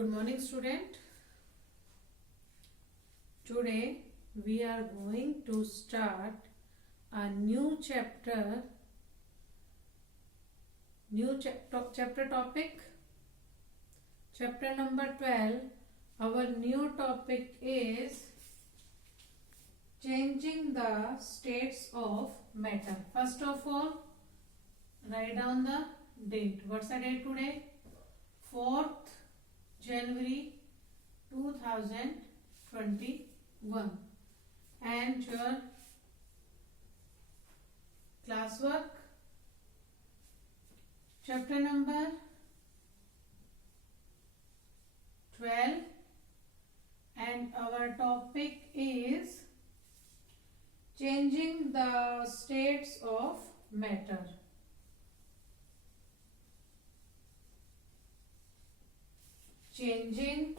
Good morning, student. Today we are going to start a new chapter. Chapter topic. Chapter number 12. Our new topic is changing the states of matter. First of all, write down the date. What's the date today? 4th January 2021. And your classwork, chapter number 12, and our topic is changing the states of matter. Changing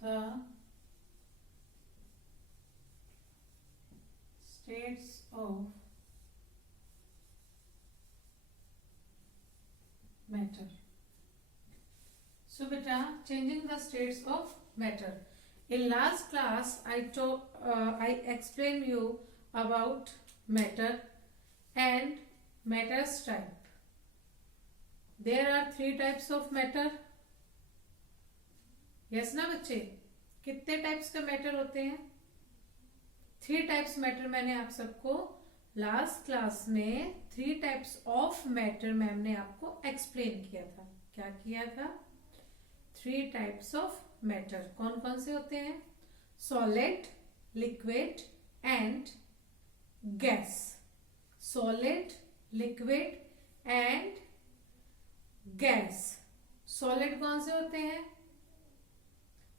the states of matter. So beta, changing the states of matter. In last class I explained you about matter and matter's type. There are 3 types of matter. Yes ना बच्चे, कितने types का matter होते हैं? 3 types matter मैंने आप सबको last class में 3 टाइप्स ऑफ मैटर मैम ने आपको एक्सप्लेन किया था. क्या किया था? 3 टाइप्स ऑफ मैटर. कौन कौन से होते हैं? Solid, liquid and gas. Solid, liquid and gas. Solid कौन से होते हैं?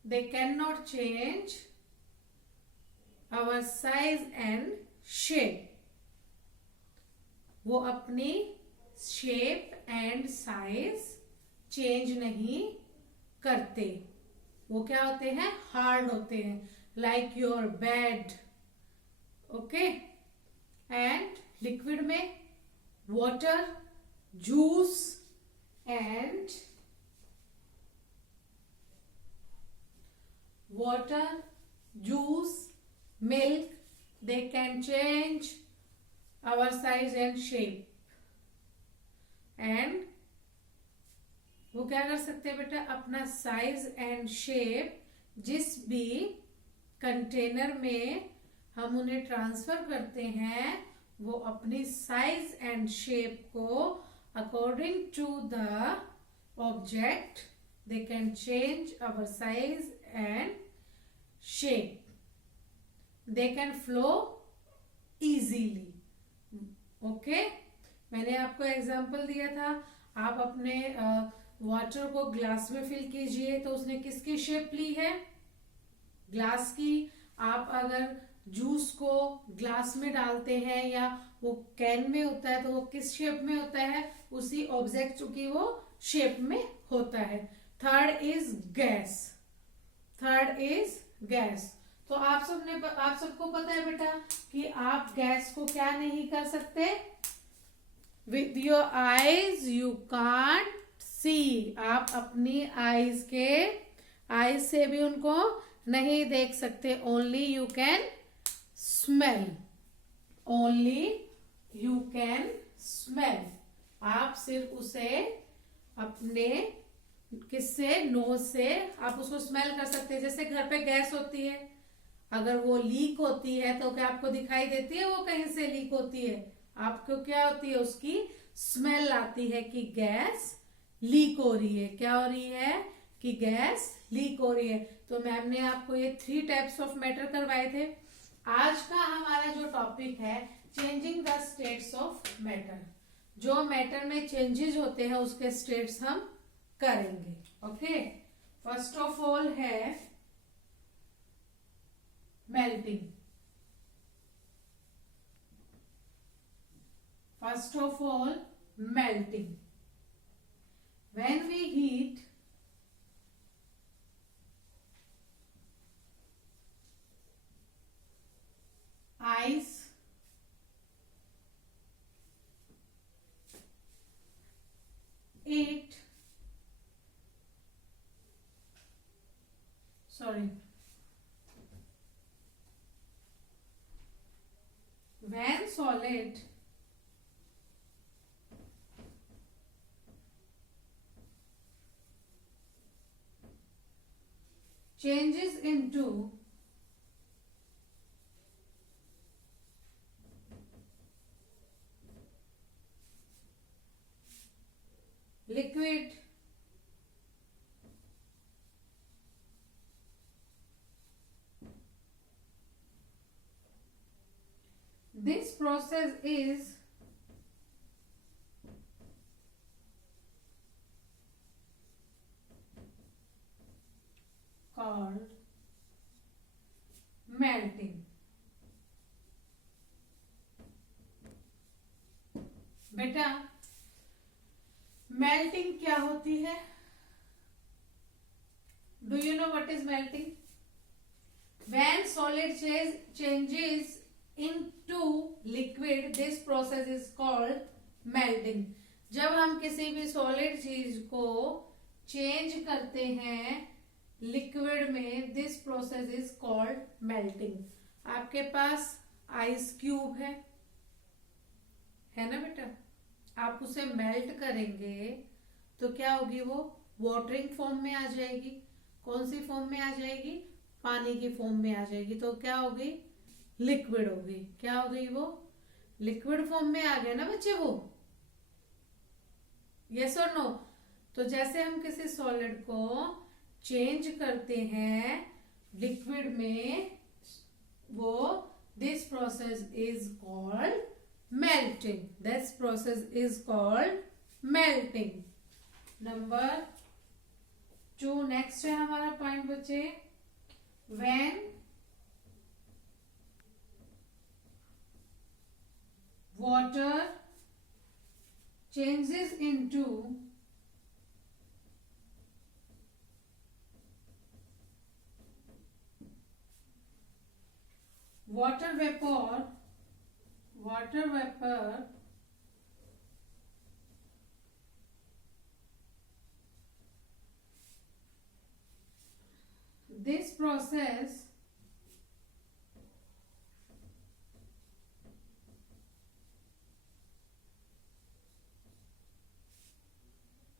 They cannot change our size and shape. वो अपनी शेप एंड साइज चेंज नहीं करते. वो क्या होते हैं? हार्ड होते हैं, like your bed. Okay. And liquid में water, juice and water, juice, milk, they can change our size and shape. And वो क्या कर सकते हैं बेटा? अपना साइज एंड शेप जिस भी कंटेनर में हम उन्हें ट्रांसफर करते हैं, वो अपनी साइज एंड शेप को according to the object they can change our size and shape. They can flow easily. Okay? मैंने आपको एग्जांपल दिया था. आप अपने वाटर को ग्लास में फिल कीजिए तो उसने किसकी शेप ली है? ग्लास की. आप अगर जूस को ग्लास में डालते हैं या वो कैन में होता है तो वो किस शेप में होता है? उसी ऑब्जेक्ट की वो शेप में होता है. Third is gas. Third is gas. तो आप सबको पता है बेटा कि आप गैस को क्या नहीं कर सकते? With your eyes you can't see. आप अपनी आईज से भी उनको नहीं देख सकते. Only you can smell. Only you can smell. आप सिर्फ उसे अपने किससे? नोज से आप उसको स्मेल कर सकते हैं. जैसे घर पे गैस होती है, अगर वो लीक होती है तो क्या आपको दिखाई देती है वो कहीं से लीक होती है? आपको क्या होती है? उसकी स्मेल आती है कि गैस लीक हो रही है. क्या हो रही है? कि गैस लीक हो रही है. तो मैम ने आपको ये 3 टाइप्स ऑफ मैटर करवाए थे. आज का हमारा जो टॉपिक है changing the states of matter. जो मैटर में चेंजेस होते हैं उसके स्टेट्स हम करेंगे. ओके. फर्स्ट ऑफ ऑल है melting. First of all melting. When we heat ice sorry, when solid changes into liquid, this process is called melting. बेटा melting क्या होती है? Do you know what is melting? When solid changes into liquid this process is called melting. जब हम किसी भी solid चीज को चेंज करते हैं लिक्विड में this process is called melting. आपके पास आइस क्यूब है ना बेटा? आप उसे मेल्ट करेंगे तो क्या होगी? वो वाटरिंग फॉर्म में आ जाएगी. कौन सी फॉर्म में आ जाएगी? पानी की फॉर्म में आ जाएगी. तो क्या होगी? लिक्विड होगी. क्या हो गई? वो लिक्विड फॉर्म में आ गया ना बच्चे वो. यस और नो? तो जैसे हम किसी सॉलिड को चेंज करते हैं लिक्विड में, वो this process is called melting. This process is called melting. Number 2 next है हमारा पॉइंट बच्चे. When water changes into water vapor this process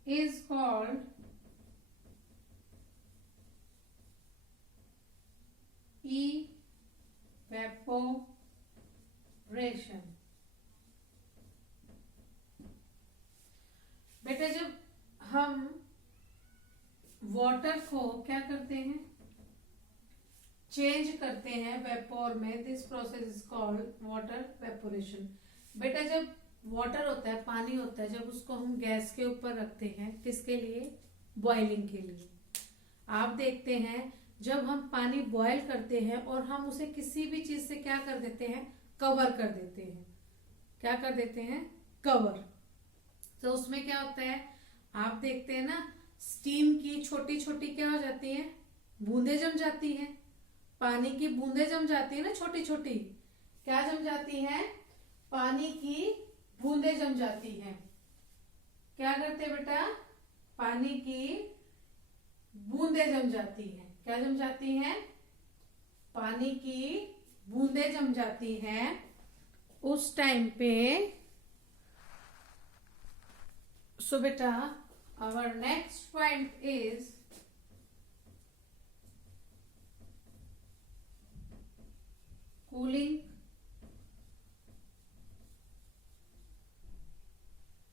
is called evaporation. बेटा जब हम वाटर को क्या करते हैं? चेंज करते हैं वेपोर में, this process is called water evaporation. बेटा जब वाटर होता है, पानी होता है, जब उसको हम गैस के ऊपर रखते हैं किसके लिए? बॉइलिंग के लिए. आप देखते हैं जब हम पानी बॉयल करते हैं और हम उसे किसी भी चीज से क्या कर देते हैं? कवर कर देते हैं. क्या कर देते हैं? कवर. तो उसमें क्या होता है? आप देखते हैं ना, स्टीम की छोटी छोटी क्या हो जाती है? बूंदे जम जाती हैं. पानी की बूंदे जम जाती है ना, छोटी छोटी. क्या जम जाती हैं? पानी की बूंदे जम जाती हैं. क्या करते हैं बेटा? पानी की बूंदे जम जाती हैं. क्या जम जाती हैं? पानी की बूंदे जम जाती हैं. उस टाइम पे so beta our next point is cooling,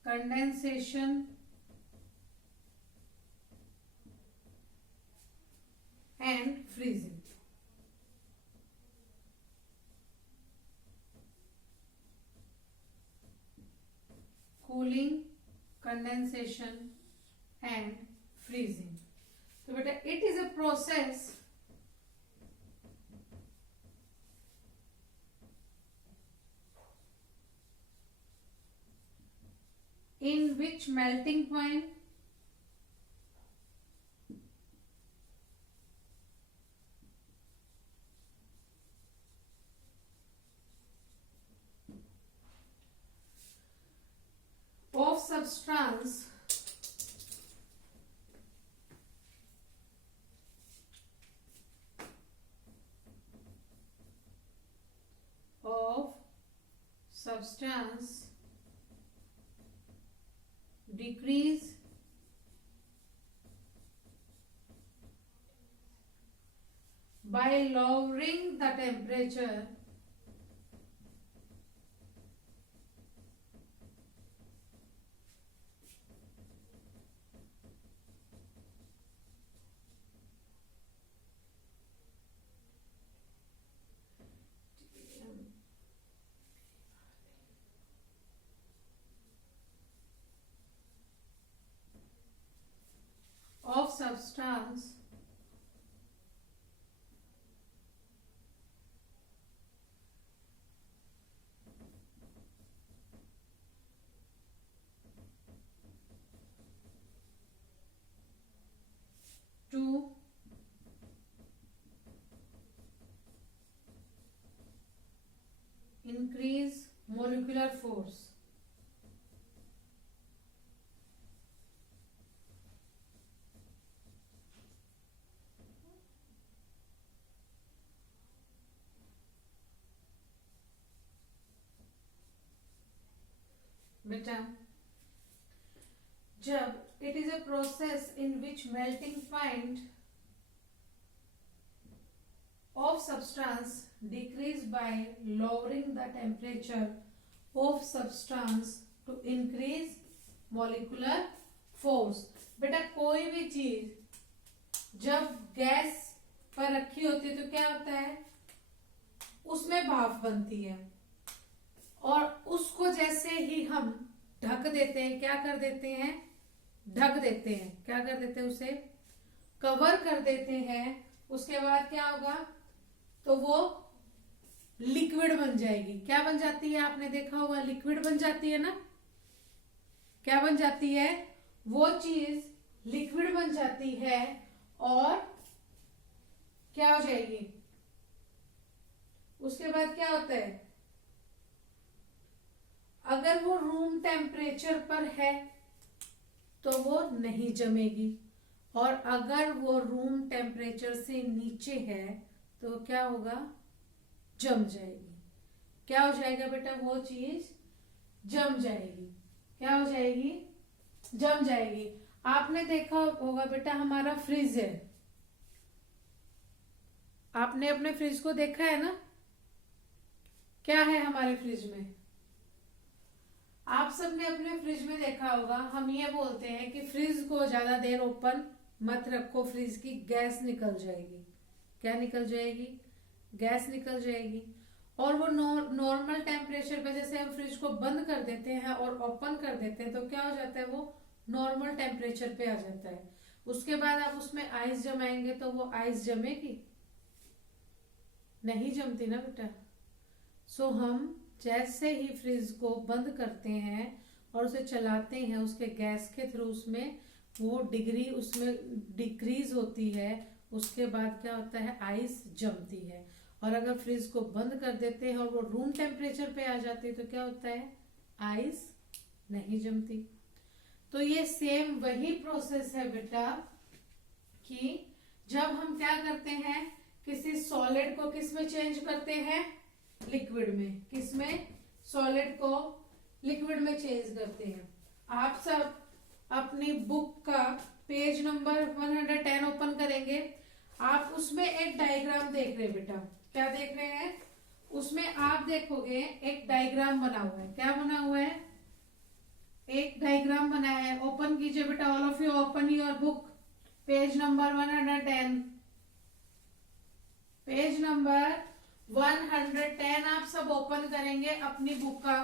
condensation and freezing. Cooling, condensation and freezing. So beta it is a process in which melting point of substance substance decrease by lowering the temperature of substance to increase molecular force. बेटा, जब it is a process in which melting point of substance decrease by lowering the temperature of substance to increase molecular force. बेटा, कोई भी चीज जब gas पर रखी होती है तो क्या होता है, उसमें भाप बनती है और उसको जैसे ही हम ढक देते हैं, क्या कर देते हैं, ढक देते हैं, क्या कर देते हैं, उसे कवर कर देते हैं। उसके बाद क्या होगा, तो वो लिक्विड बन जाएगी। क्या बन जाती है, आपने देखा होगा, लिक्विड बन जाती है ना। क्या बन जाती है, वो चीज लिक्विड बन जाती है और क्या हो जाएगी, उसके बाद क्या होता है, अगर वो रूम टेम्परेचर पर है तो वो नहीं जमेगी और अगर वो रूम टेम्परेचर से नीचे है तो क्या होगा, जम जाएगी। क्या हो जाएगा बेटा, वो चीज जम जाएगी। क्या हो जाएगी, जम जाएगी। आपने देखा होगा बेटा, हमारा फ्रिज है, आपने अपने फ्रिज को देखा है ना, क्या है हमारे फ्रिज में। आप सबने अपने फ्रिज में देखा होगा, हम ये बोलते हैं कि फ्रिज को ज्यादा देर ओपन मत रखो, फ्रिज की गैस निकल जाएगी। क्या निकल जाएगी, गैस निकल जाएगी। और वो नॉर्मल टेम्परेचर पे जैसे हम फ्रिज को बंद कर देते हैं और ओपन कर देते हैं तो क्या हो जाता है, वो नॉर्मल टेम्परेचर पे आ जाता है। उसके बाद आप उसमें आइस जमाएंगे तो वो आइस जमेगी, नहीं जमती ना बेटा। सो हम जैसे ही फ्रिज को बंद करते हैं और उसे चलाते हैं, उसके गैस के थ्रू उसमें वो डिग्री उसमें डिक्रीज होती है। उसके बाद क्या होता है, आइस जमती है। और अगर फ्रिज को बंद कर देते हैं और वो रूम टेम्परेचर पे आ जाती है तो क्या होता है, आइस नहीं जमती। तो ये सेम वही प्रोसेस है बेटा कि जब हम क्या करते हैं, किसी सॉलिड को किस में चेंज करते हैं, लिक्विड में। किसमें, सॉलिड को लिक्विड में चेंज करते हैं। आप सब अपनी बुक का पेज नंबर 110 ओपन करेंगे, आप उसमें एक डायग्राम देख रहे हैं बेटा। क्या देख रहे हैं, उसमें आप देखोगे एक डायग्राम बना हुआ है। क्या बना हुआ है, एक डायग्राम बनाया है। ओपन कीजिए बेटा, all of you open your book, page number 110। Page number 110 आप सब ओपन करेंगे अपनी बुक का।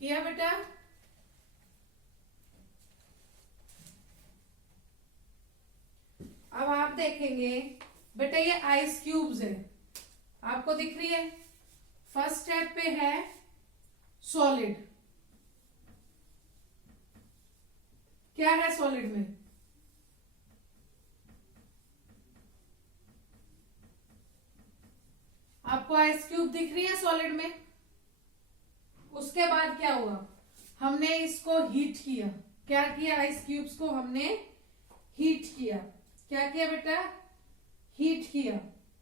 किया बेटा, अब आप देखेंगे बेटा, ये आइस क्यूब्स है, आपको दिख रही है। फर्स्ट स्टेप पे है सॉलिड। क्या है सॉलिड में, आपको आइस क्यूब दिख रही है सॉलिड में। उसके बाद क्या हुआ, हमने इसको हीट किया। क्या किया, आइस क्यूब्स को हमने हीट किया। क्या किया बेटा, हीट किया।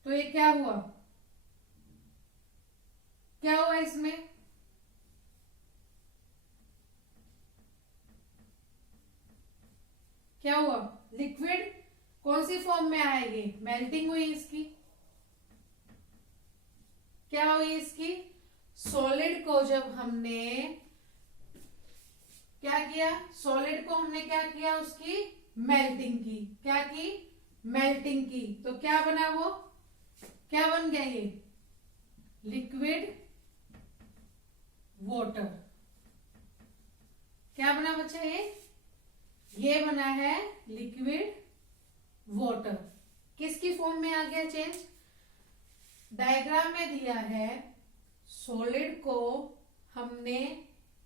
तो ये क्या हुआ, क्या हुआ इसमें? क्या हुआ? लिक्विड कौन सी फॉर्म में आएगी? मेल्टिंग हुई इसकी। क्या हुई इसकी? सॉलिड को जब हमने क्या किया, सॉलिड को हमने क्या किया, उसकी मेल्टिंग की। क्या की? मेल्टिंग की। तो क्या बना वो? क्या बन गया ये? Liquid water. क्या बना बच्चा ये बना है लिक्विड वाटर। किसकी फॉर्म में आ गया चेंज? डायग्राम में दिया है सॉलिड को हमने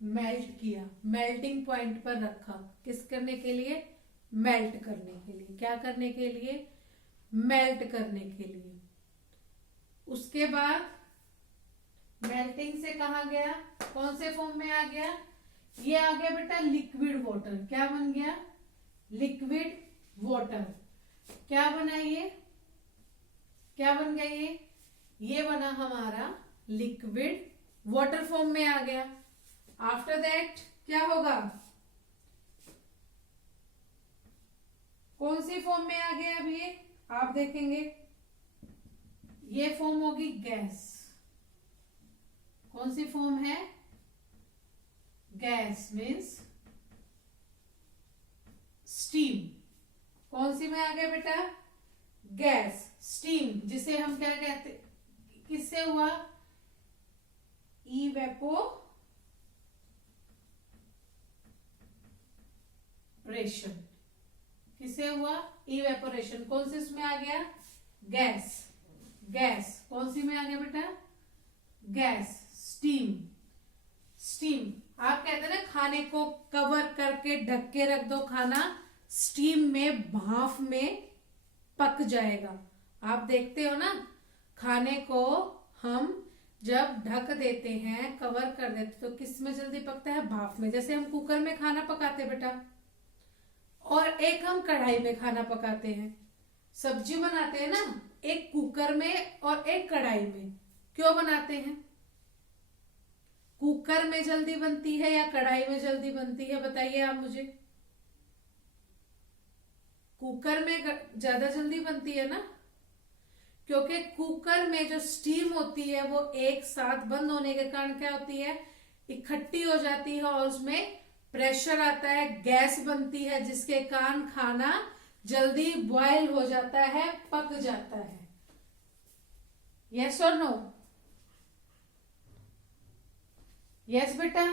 मेल्ट किया, मेल्टिंग पॉइंट पर रखा। किस करने के लिए? मेल्ट करने के लिए। क्या करने के लिए? मेल्ट करने के लिए। उसके बाद मेल्टिंग से कहा गया, कौन से फॉर्म में आ गया? ये आ गया बेटा लिक्विड वाटर। क्या बन गया? Liquid water. क्या बना ये? क्या बन गया ये बना हमारा लिक्विड वाटर फॉर्म में आ गया। आफ्टर दैट क्या होगा? कौन सी फॉर्म में आ गया अभी ये आप देखेंगे? ये फॉर्म होगी गैस। कौन सी फॉर्म है? Gas means steam. कौन सी में आ गया बेटा? गैस, स्टीम, जिसे हम क्या कहते, किससे हुआ? इवेपोरेशन। किससे हुआ? इवेपोरेशन। कौन सी इसमें आ गया? गैस। गैस कौन सी में आ गया बेटा? Gas, steam. स्टीम, आप कहते हैं ना खाने को कवर करके ढक के रख दो, खाना स्टीम में, भाप में पक जाएगा। आप देखते हो ना खाने को हम जब ढक देते हैं, कवर कर देते, तो किस में जल्दी पकता है? भाप में। जैसे हम कुकर में खाना पकाते बेटा, और एक हम कढ़ाई में खाना पकाते हैं। सब्जी बनाते हैं ना, एक कुकर में और एक कढ़ाई में। क्यों बनाते हैं? कुकर में जल्दी बनती है या कढ़ाई में जल्दी बनती है? बताइए आप मुझे। कुकर में ज्यादा जल्दी बनती है ना, क्योंकि कुकर में जो स्टीम होती है वो एक साथ बंद होने के कारण क्या होती है? इकट्ठी हो जाती है और उसमें प्रेशर आता है, गैस बनती है, जिसके कारण खाना जल्दी बॉयल हो जाता है, पक जाता है। यस और नो? यस बेटा।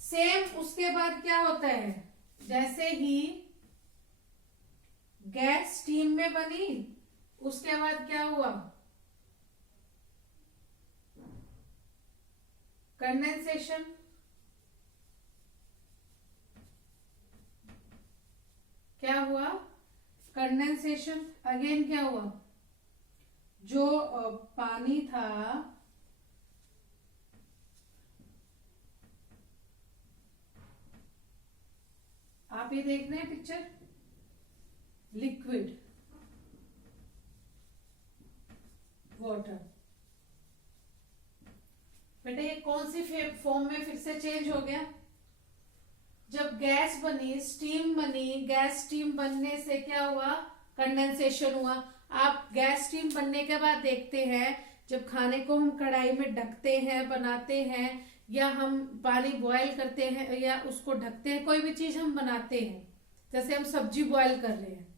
सेम उसके बाद क्या होता है? जैसे ही गैस स्टीम में बनी, उसके बाद क्या हुआ? कंडेंसेशन। क्या हुआ? कंडेंसेशन। अगेन क्या हुआ? जो पानी था, आप ये देख रहे हैं पिक्चर, लिक्विड वाटर। बेटा ये कौन सी फॉर्म में फिर से चेंज हो गया? जब गैस बनी, स्टीम बनी, गैस स्टीम बनने से क्या हुआ? कंडेंसेशन हुआ। आप गैस स्टीम बनने के बाद देखते हैं, जब खाने को हम कढ़ाई में ढकते हैं, बनाते हैं, या हम पानी बॉयल करते हैं या उसको ढकते हैं, कोई भी चीज हम बनाते हैं, जैसे हम सब्जी बॉयल कर रहे हैं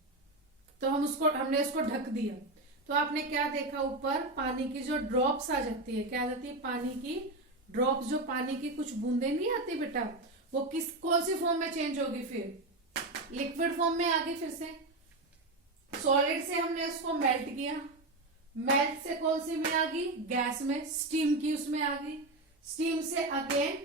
तो हमने उसको ढक दिया, तो आपने क्या देखा? ऊपर पानी की जो ड्रॉप्स आ जाती है, क्या आ जाती है? पानी की ड्रॉप्स, जो पानी की कुछ बूंदे नहीं आती बेटा, वो कौन सी फॉर्म में चेंज होगी? फिर लिक्विड फॉर्म में आ गई। फिर से सॉलिड से हमने उसको मेल्ट किया, मेल्ट से कौन सी में आ गई? गैस में, स्टीम की उसमें आ गई। स्टीम से अगेन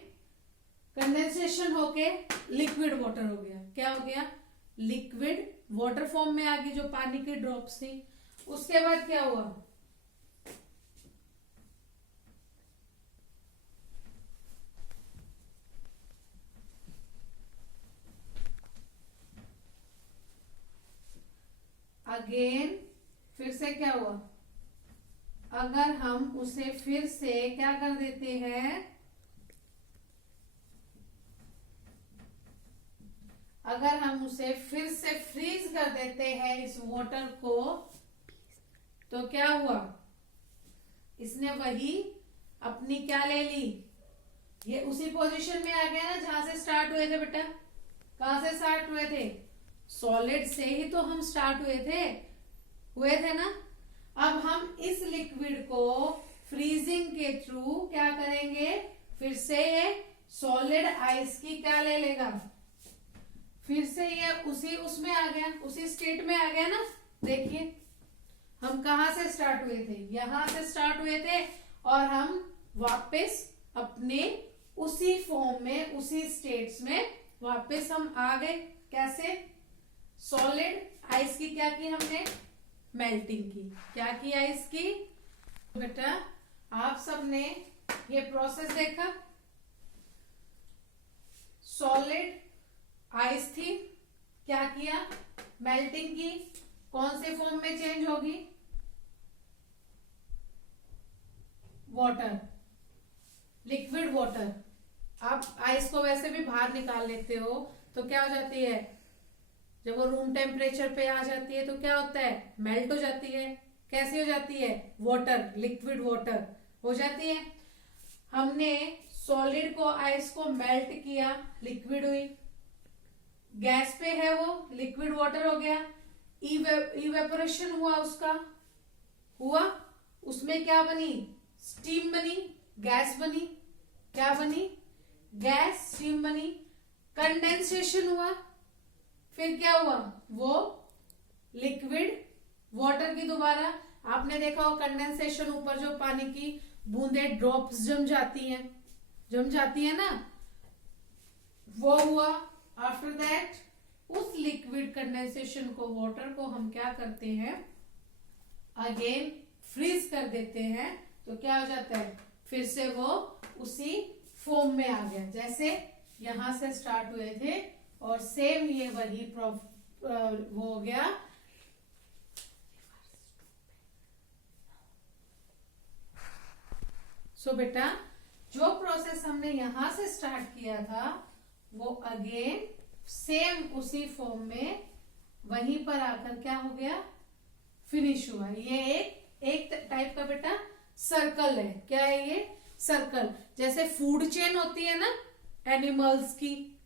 कंडेंसेशन होके लिक्विड वाटर हो गया। क्या हो गया? लिक्विड वाटर फॉर्म में आ गई, जो पानी की ड्रॉप्स थी। उसके बाद क्या हुआ? अगेन फिर से क्या हुआ? अगर हम उसे फिर से क्या कर देते हैं, अगर हम उसे फिर से फ्रीज कर देते हैं इस वाटर को, तो क्या हुआ, इसने वही अपनी क्या ले ली, ये उसी पोजीशन में आ गया ना जहां से स्टार्ट हुए थे बेटा। कहां से स्टार्ट हुए थे, सॉलिड से ही तो हम स्टार्ट हुए थे ना। अब हम इस लिक्विड को फ्रीजिंग के थ्रू क्या करेंगे, फिर से ये सॉलिड आइस की क्या ले लेगा, फिर से ये उसी उसमें आ गया, उसी स्टेट में आ गया ना। देखिए हम कहां से स्टार्ट हुए थे, यहां से स्टार्ट हुए थे और हम वापस अपने उसी फॉर्म में, उसी स्टेट्स में वापस हम आ गए। कैसे, सॉलिड आइस की क्या की हमने, मेल्टिंग की। क्या की आइस की बेटा, आप सबने ये प्रोसेस देखा, सॉलिड आइस थी, क्या किया, मेल्टिंग की। कौन से फॉर्म में चेंज होगी, वाटर, लिक्विड वाटर। आप आइस को वैसे भी बाहर निकाल लेते हो तो क्या हो जाती है, जब वो रूम टेम्परेचर पे आ जाती है तो क्या होता है, मेल्ट हो जाती है। कैसी हो जाती है, वाटर, लिक्विड वाटर हो जाती है। हमने सॉलिड को, आइस को मेल्ट किया, लिक्विड हुई। गैस पे है वो, लिक्विड वाटर हो गया। इवेपोरेशन हुआ उसका, हुआ, उसमें क्या बनी, स्टीम बनी, गैस बनी। क्या बनी, गैस, स्टीम बनी। कंडेंसेशन हुआ, फिर क्या हुआ, वो लिक्विड वाटर की दोबारा, आपने देखा हो कंडेंसेशन, ऊपर जो पानी की बूंदे ड्रॉप्स जम जाती है ना, वो हुआ। आफ्टर दैट उस लिक्विड कंडेंसेशन को, वाटर को हम क्या करते हैं, अगेन फ्रीज कर देते हैं। तो क्या हो जाता है, फिर से वो उसी फॉर्म में आ गया जैसे यहां से स्टार्ट हुए थे, और सेम ये वही वो हो गया। सो बेटा, जो प्रोसेस हमने यहां से स्टार्ट किया था वो अगेन सेम उसी फॉर्म में वहीं पर आकर क्या हो गया, फिनिश हुआ। ये एक टाइप का बेटा सर्कल है। क्या है ये, सर्कल। जैसे फूड चेन होती है ना एनिमल्स की,